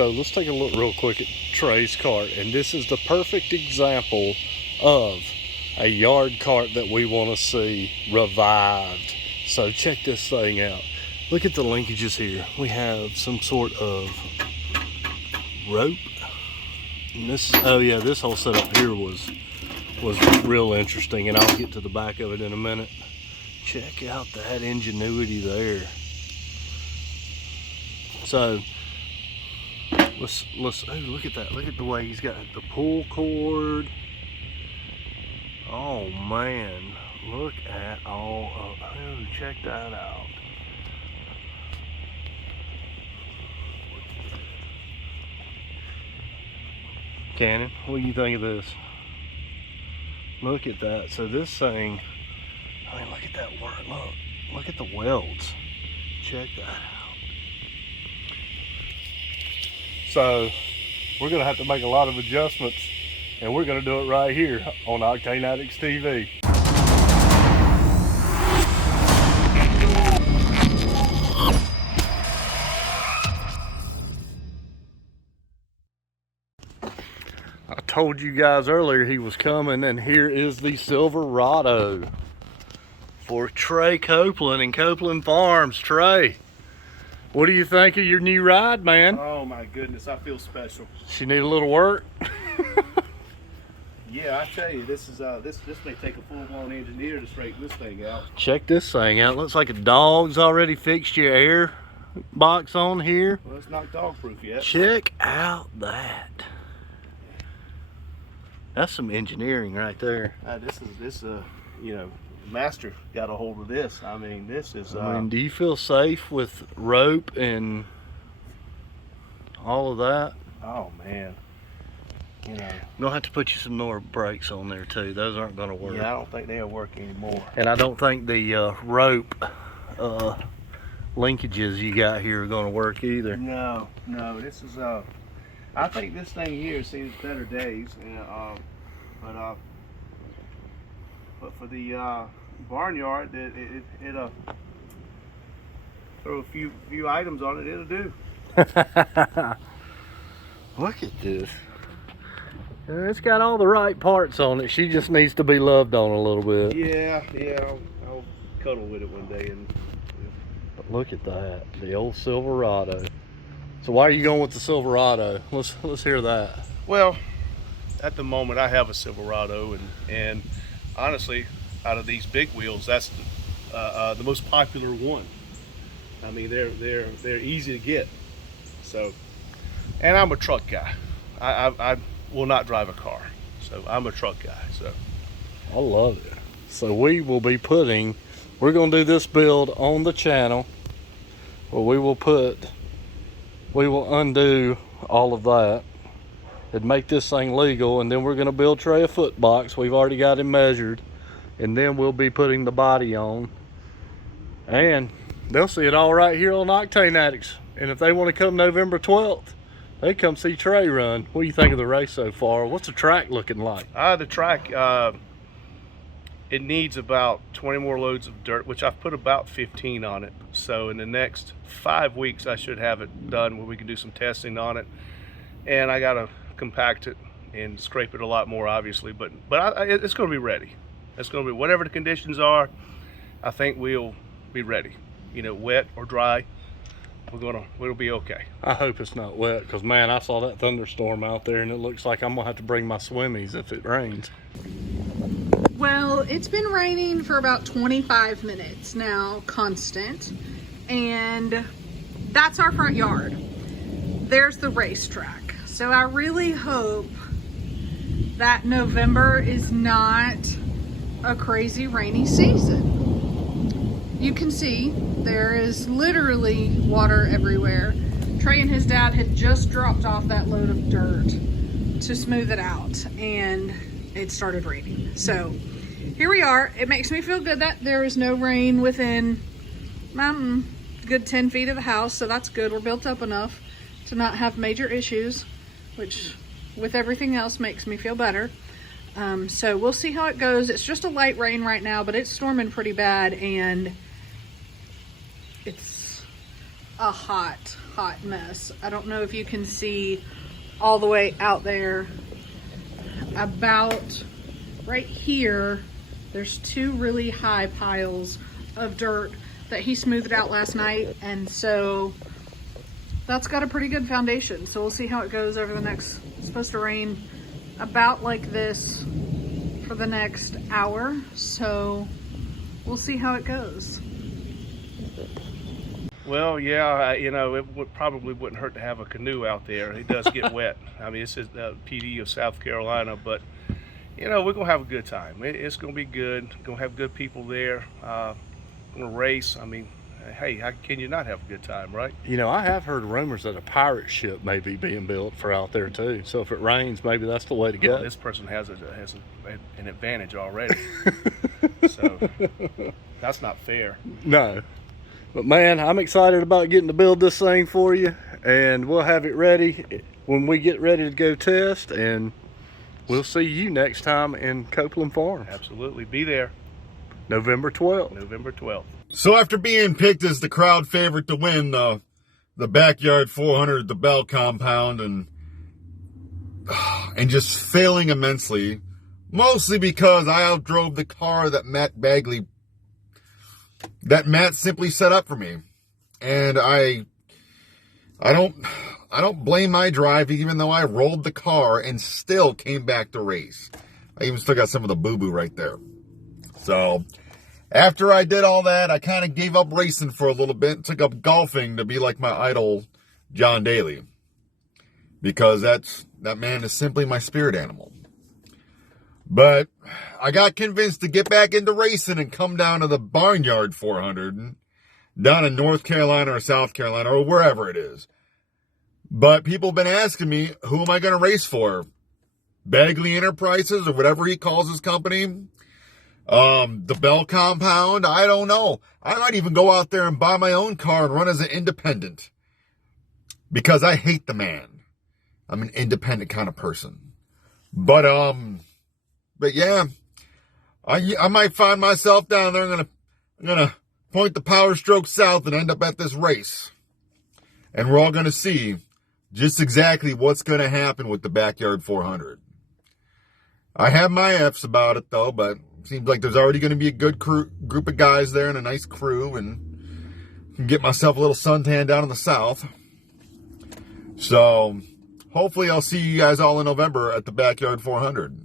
So let's take a look real quick at Trey's cart, and this is the perfect example of a yard cart that we want to see revived. So check this thing out. Look at the linkages here. We have some sort of rope. And this, oh yeah, this whole setup here was real interesting, and I'll get to the back of it in a minute. Check out that ingenuity there. So let's oh, look at that. Look at the way he's got the pull cord. Oh man, look at all of, oh, check that out. Cannon, what do you think of this? Look at that. So this thing, I mean, look at that work. Look at the welds. Check that out. So we're gonna have to make a lot of adjustments, and we're gonna do it right here on Octane Addicts TV. I told you guys earlier he was coming, and here is the Silverado for Trey Copeland and Copeland Farms. Trey, what do you think of your new ride, man? Oh my goodness, I feel special. She need a little work? Yeah, I tell you, this is this may take a full-blown engineer to straighten this thing out. Check this thing out. Looks like a dog's already fixed your air box on here. Well, it's not dog-proof yet. Check out that. That's some engineering right there. This you know, master got a hold of this. I mean, this is. I mean, do you feel safe with rope and all of that? Oh man, you know. You're gonna have to put you some more brakes on there too. Those aren't gonna work. Yeah, I don't think they'll work anymore. And I don't think the rope linkages you got here are gonna work either. No, this is I think this thing here sees better days, and but for the barnyard, it'll throw a few items on it. It'll do. Look at this. It's got all the right parts on it. She just needs to be loved on a little bit. Yeah, I'll cuddle with it one day. And but look at that, the old Silverado. So why are you going with the Silverado? Let's hear that. Well, at the moment I have a Silverado, and honestly, out of these big wheels, that's the most popular one. I mean, they're easy to get. So, and I'm a truck guy. I will not drive a car, so I'm a truck guy. So I love it. So we will be we're gonna do this build on the channel, where we will undo all of that and make this thing legal, and then we're gonna build Trey a foot box. We've already got him measured, and then we'll be putting the body on, and they'll see it all right here on Octane Addicts. And if they want to come November 12th, they come see Trey run. What do you think of the race so far? What's the track looking like? The track, it needs about 20 more loads of dirt, which I've put about 15 on it. So in the next 5 weeks, I should have it done where we can do some testing on it. And I got to compact it and scrape it a lot more, obviously. But it's going to be ready. It's going to be whatever the conditions are. I think we'll be ready. You know, wet or dry, it'll be okay. I hope it's not wet, because man, I saw that thunderstorm out there, and it looks like I'm gonna have to bring my swimmies if it rains. Well, it's been raining for about 25 minutes now, constant, and that's our front yard. There's the racetrack. So I really hope that November is not a crazy rainy season. You can see there is literally water everywhere. Trey and his dad had just dropped off that load of dirt to smooth it out, and it started raining. So here we are. It makes me feel good that there is no rain within good 10 feet of the house, so that's good. We're built up enough to not have major issues, which with everything else makes me feel better. So we'll see how it goes. It's just a light rain right now, but it's storming pretty bad, and a hot mess. I don't know if you can see all the way out there. About right here, there's two really high piles of dirt that he smoothed out last night, and so that's got a pretty good foundation. So we'll see how it goes over the next, it's supposed to rain about like this for the next hour, so we'll see how it goes. Well, yeah, you know, it probably wouldn't hurt to have a canoe out there. It does get wet. I mean, it's just PD of South Carolina, but you know, we're gonna have a good time. It's gonna be good. Gonna have good people there. Gonna race. I mean, hey, how can you not have a good time, right? You know, I have heard rumors that a pirate ship may be being built for out there too. So if it rains, maybe that's the way to go. Well, this person has an advantage already. So that's not fair. No. But man, I'm excited about getting to build this thing for you, and we'll have it ready when we get ready to go test, and we'll see you next time in Copeland Farms. Absolutely. Be there. November 12th. November 12th. So after being picked as the crowd favorite to win the Backyard 400 at the Bell compound and just failing immensely, mostly because I outdrove the car that Matt simply set up for me. And I don't blame my drive, even though I rolled the car and still came back to race. I even still got some of the boo-boo right there. So after I did all that, I kind of gave up racing for a little bit and took up golfing to be like my idol, John Daly. Because that man is simply my spirit animal. But I got convinced to get back into racing and come down to the Barnyard 400 down in North Carolina or South Carolina or wherever it is. But people have been asking me, who am I going to race for? Bagley Enterprises or whatever he calls his company? The Bell compound? I don't know. I might even go out there and buy my own car and run as an independent. Because I hate the man. I'm an independent kind of person. But yeah, I might find myself down there. I'm gonna point the power stroke south and end up at this race. And we're all gonna see just exactly what's gonna happen with the Backyard 400. I have my F's about it though, but it seems like there's already gonna be a good group of guys there and a nice crew, and can get myself a little suntan down in the south. So hopefully I'll see you guys all in November at the Backyard 400.